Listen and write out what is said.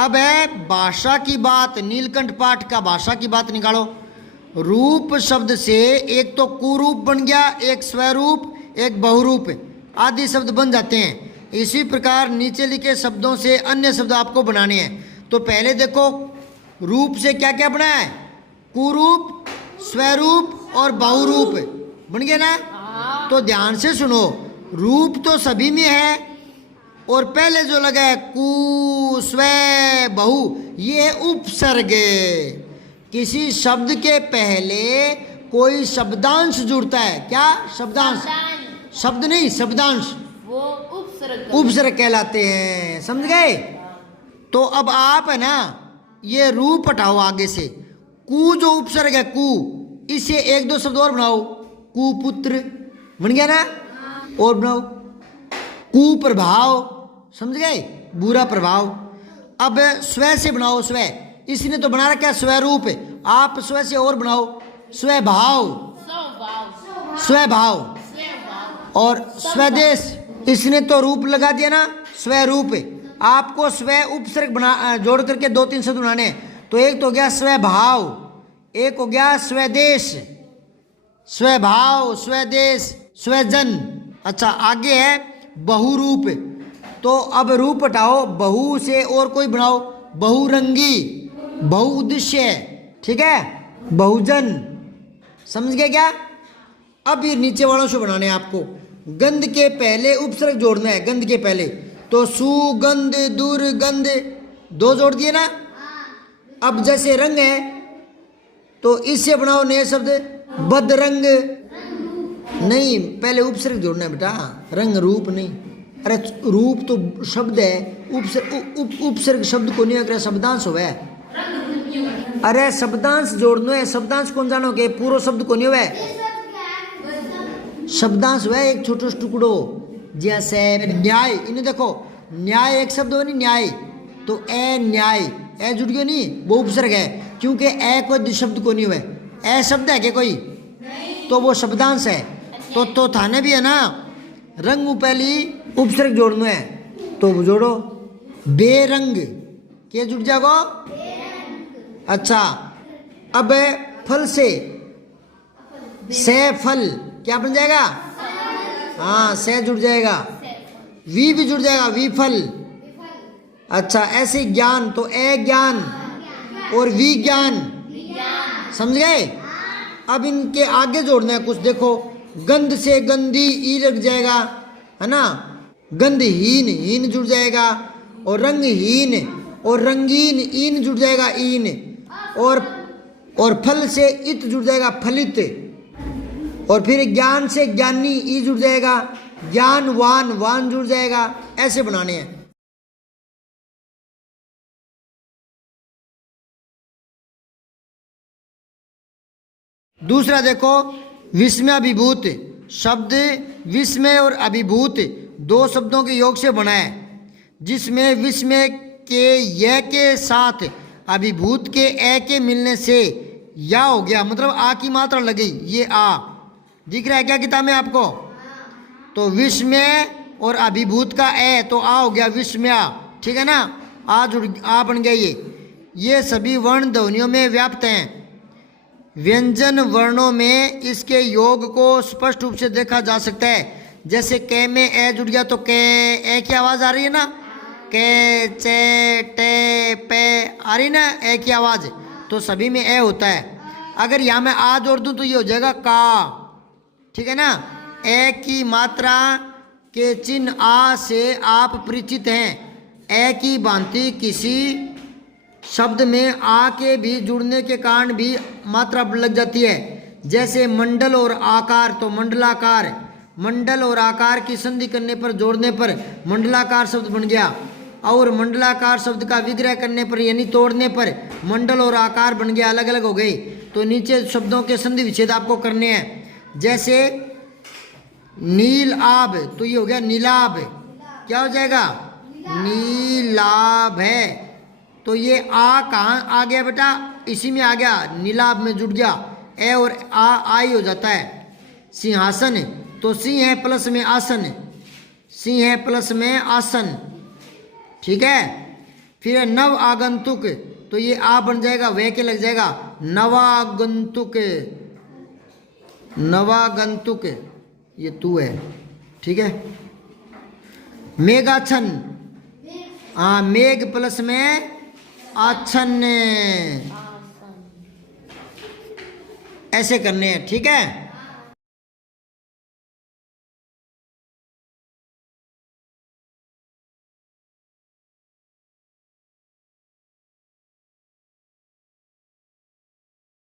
अब है भाषा की बात, नीलकंठ पाठ का भाषा की बात निकालो। रूप शब्द से एक तो कुरूप बन गया, एक स्वरूप, एक बहुरूप आदि शब्द बन जाते हैं। इसी प्रकार नीचे लिखे शब्दों से अन्य शब्द आपको बनाने हैं। तो पहले देखो रूप से क्या क्या बना है, कुरूप, स्वरूप और बहुरूप बन गया ना। तो ध्यान से सुनो, रूप तो सभी में है और पहले जो लगा है कु, स्व, बहु, ये है उपसर्ग। किसी शब्द के पहले कोई शब्दांश जुड़ता है। क्या शब्दांश? शब्द नहीं, शब्दांश, वो उपसर्ग उपसर्ग कहलाते हैं। समझ गए? तो अब आप है ना ये रूप हटाओ आगे से, कु जो उपसर्ग है कु, इसे एक दो शब्द और बनाओ। कुपुत्र बन गया ना। और बनाओ कुप्रभाव, समझ गए, बुरा प्रभाव। अब स्व से बनाओ, स्व, इसने तो बना रखा है स्वरूप, आप स्व से और बनाओ स्वभाव, स्वभाव। और स्वदेश, इसने तो रूप लगा दिया ना स्वरूप, आपको स्व उपसर्ग बना जोड़ करके दो तीन शब्द बनाने हैं। तो एक तो हो गया स्वभाव, एक हो गया स्वदेश, स्वभाव, स्वदेश, स्वजन। अच्छा आगे है बहुरूप। तो अब रूप हटाओ, बहु से और कोई बनाओ, बहुरंगी, बहुउद्देश्य, ठीक है, बहुजन। समझ गए क्या? अब ये नीचे वालों से बनाने हैं आपको। गंध के पहले उपसर्ग जोड़ना है, गंध के पहले। तो सुगंध, दुर्गंध, दो जोड़ दिए ना। अब जैसे रंग है तो इससे बनाओ नए शब्द, बदरंग। नहीं, पहले उपसर्ग जोड़ना है बेटा, रंग रूप नहीं। अरे रूप तो शब्द है, उपसर्ग शब्द को नहीं, अगर शब्दांश हो। अरे शब्दांश जोड़ना है, शब्दांश कौन जानोगे, पूरा शब्द को नहीं हुआ। शब्दांश हुआ एक छोटा टुकड़ो। जैसे न्याय, इन्हें देखो न्याय एक शब्द हो नहीं, न्याय, तो ए न्याय, ए जुड़ गया नहीं, वो उपसर्ग है, क्योंकि ए कोई शब्द को नहीं हुआ। ए शब्द है क्या कोई? तो वो शब्दांश है। तो थाने भी है ना, रंग पहली उपसर्ग जोड़ना है, तो जोड़ो बेरंग, क्या जुड़ जाएगा? अच्छा अब फल से फल, क्या बन जाएगा? हाँ, से जुड़ जाएगा, वी भी जुड़ जाएगा, विफल। अच्छा ऐसे ज्ञान, तो ए ज्ञान और विज्ञान। समझ गए? अब इनके आगे जोड़ना है कुछ। देखो गंध से गंदी, ई लग जाएगा, है ना। गंधहीन, हीन जुड़ जाएगा। और रंगहीन और रंगीन, ईन जुड़ जाएगा, ईन। और फल से इत जुड़ जाएगा, फलित। और फिर ज्ञान से ज्ञानी, ई जुड़ जाएगा, ज्ञानवान, वान जुड़ जाएगा। ऐसे बनाने हैं। दूसरा देखो विस्मयाभिभूत शब्द, विस्मय और अभिभूत दो शब्दों के योग से बना है, जिसमें विस्मय के य के साथ अभिभूत के ए के मिलने से या हो गया, मतलब आ की मात्रा लगी, ये आ दिख रहा है क्या किताब में आपको? तो विस्मय और अभिभूत का ए, तो आ हो गया विस्मया, ठीक है ना। आ बन गया ये सभी वर्ण ध्वनियों में व्याप्त हैं। व्यंजन वर्णों में इसके योग को स्पष्ट रूप से देखा जा सकता है। जैसे के में ए जुड़ गया तो के, ए की आवाज आ रही है ना, के, चे, टे, पे आ रही ना ए की आवाज, तो सभी में ए होता है। अगर यहाँ मैं आ जोड़ दूं तो ये हो जाएगा का, ठीक है ना। ए की मात्रा के चिन्ह आ से आप परिचित हैं। ए की भांति किसी शब्द में आ के भी जुड़ने के कारण भी मात्रा लग जाती है। जैसे मंडल और आकार, तो मंडलाकार, मंडल और आकार की संधि करने पर, जोड़ने पर मंडलाकार शब्द बन गया। और मंडलाकार शब्द का विग्रह करने पर यानी तोड़ने पर मंडल और आकार बन गया, अलग अलग हो गई। तो नीचे शब्दों के संधि विच्छेद आपको करने हैं। जैसे नील आब, तो ये हो गया नीलाभ, क्या हो जाएगा? नीलाभ है। तो ये आ कहाँ आ गया बेटा? इसी में आ गया, नीलाभ में जुड़ गया, ए और आई हो जाता है। सिंहासन, तो सिंह है प्लस में आसन, सिंह है प्लस में आसन, ठीक है। फिर है नव आगंतुक, तो ये आ बन जाएगा, वह के लग जाएगा नवागंतुक, नवागंतुक, ये तू है, ठीक है। मेघाच्छन्न, हाँ मेघ प्लस में आच्छन्न, ऐसे करने हैं, ठीक है।